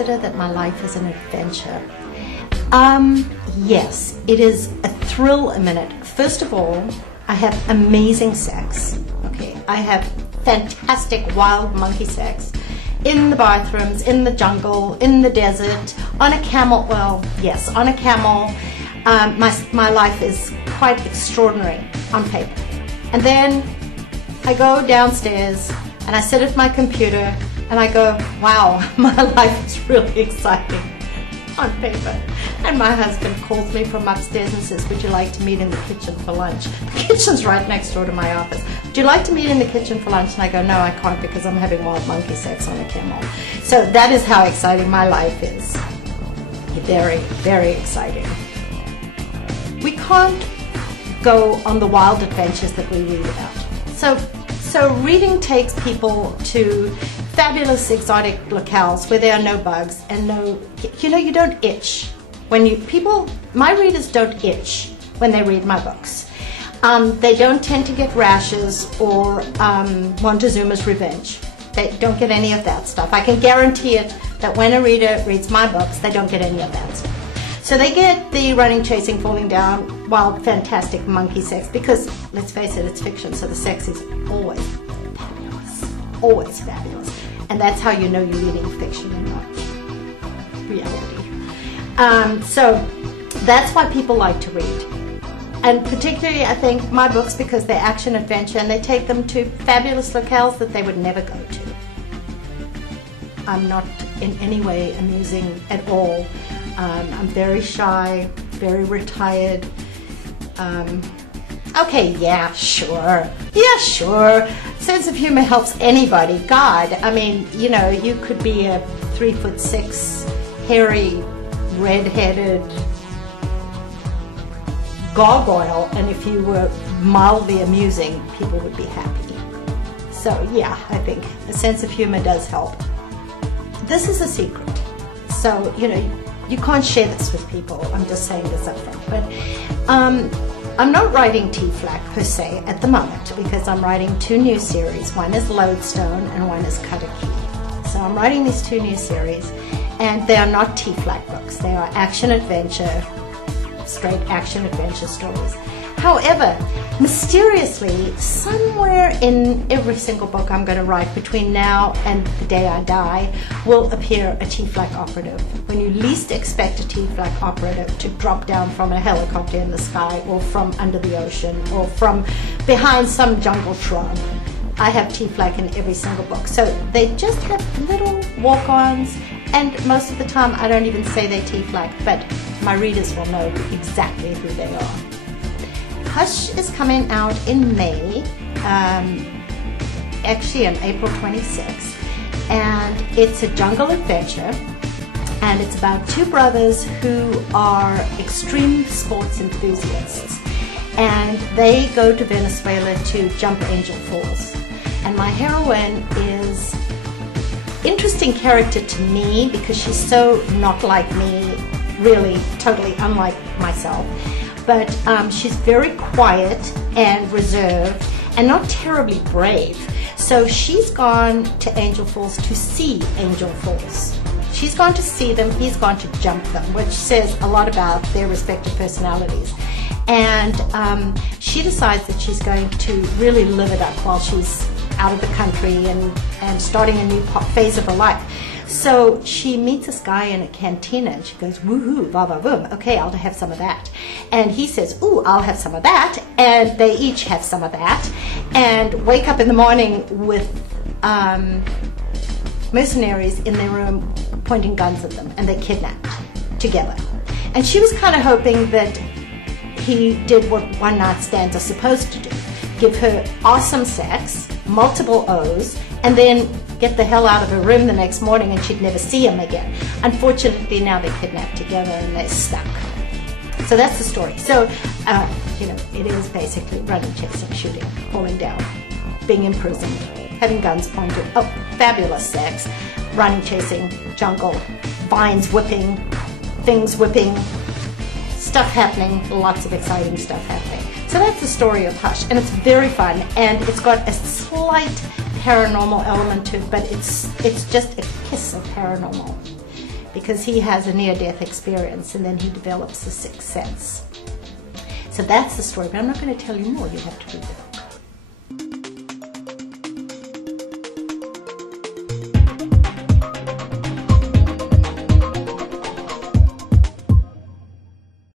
consider that my life is an adventure? Yes, it is a thrill a minute. First of all, I have amazing sex. Okay, I have fantastic wild monkey sex in the bathrooms, in the jungle, in the desert, on a camel. Well, yes, on a camel. My life is quite extraordinary on paper. And then I go downstairs and I sit at my computer and I go, wow, my life is really exciting on paper. And my husband calls me from upstairs and says, would you like to meet in the kitchen for lunch? The kitchen's right next door to my office. Would you like to meet in the kitchen for lunch? And I go, no, I can't because I'm having wild monkey sex on a camel. So that is how exciting my life is. Very, very exciting. We can't go on the wild adventures that we read about. So reading takes people to fabulous exotic locales where there are no bugs and no, you don't itch. My readers don't itch when they read my books. They don't tend to get rashes or Montezuma's Revenge. They don't get any of that stuff. I can guarantee it that when a reader reads my books, they don't get any of that stuff. So they get the running, chasing, falling down, wild, fantastic monkey sex because, let's face it, it's fiction, so the sex is always fabulous. Always fabulous. And that's how you know you're reading fiction and not reality. So that's why people like to read. And particularly, I think, my books because they're action-adventure and they take them to fabulous locales that they would never go to. I'm not in any way amusing at all. I'm very shy, very retired. Okay, yeah, sure. Yeah, sure. Sense of humor helps anybody. God, I mean, you could be a 3'6", hairy, red-headed gargoyle, and if you were mildly amusing, people would be happy. So yeah, I think a sense of humor does help. This is a secret. So, you can't share this with people. I'm just saying this up front. But I'm not writing T-Flack per se at the moment because I'm writing 2 new series. One is Lodestone and one is Cut a Key. So I'm writing these 2 new series and they are not T-Flack books. They are action-adventure, straight action-adventure stories. However, mysteriously, somewhere in every single book I'm going to write between now and the day I die will appear a T-Flack operative. When you least expect a T-Flack operative to drop down from a helicopter in the sky or from under the ocean or from behind some jungle shrub, I have T-Flack in every single book. So they just have little walk-ons, and most of the time I don't even say they're T-Flack, but my readers will know exactly who they are. Hush is coming out in May, actually on April 26th, and it's a jungle adventure, and it's about 2 brothers who are extreme sports enthusiasts, and they go to Venezuela to jump Angel Falls. And my heroine is interesting character to me because she's so not like me, really totally unlike myself. But she's very quiet and reserved and not terribly brave. So she's gone to Angel Falls to see Angel Falls. She's gone to see them, he's gone to jump them, which says a lot about their respective personalities. And she decides that she's going to really live it up while she's out of the country and starting a new phase of her life. So she meets this guy in a cantina and she goes, woohoo, va va boom, okay, I'll have some of that. And he says, ooh, I'll have some of that. And they each have some of that and wake up in the morning with mercenaries in their room pointing guns at them, and they're kidnapped together. And she was kind of hoping that he did what one-night stands are supposed to do. Give her awesome sex, multiple O's, and then get the hell out of her room the next morning and she'd never see him again. Unfortunately, now they're kidnapped together and they're stuck. So that's the story. So, it is basically running, chasing, shooting, falling down, being imprisoned, having guns pointed, oh, fabulous sex, running, chasing, jungle, vines whipping, things whipping, stuff happening, lots of exciting stuff happening. So that's the story of Hush, and it's very fun, and it's got a slight paranormal element to it, but it's just a kiss of paranormal. because he has a near-death experience and then he develops the sixth sense. So that's the story, but I'm not going to tell you more. You have to read it.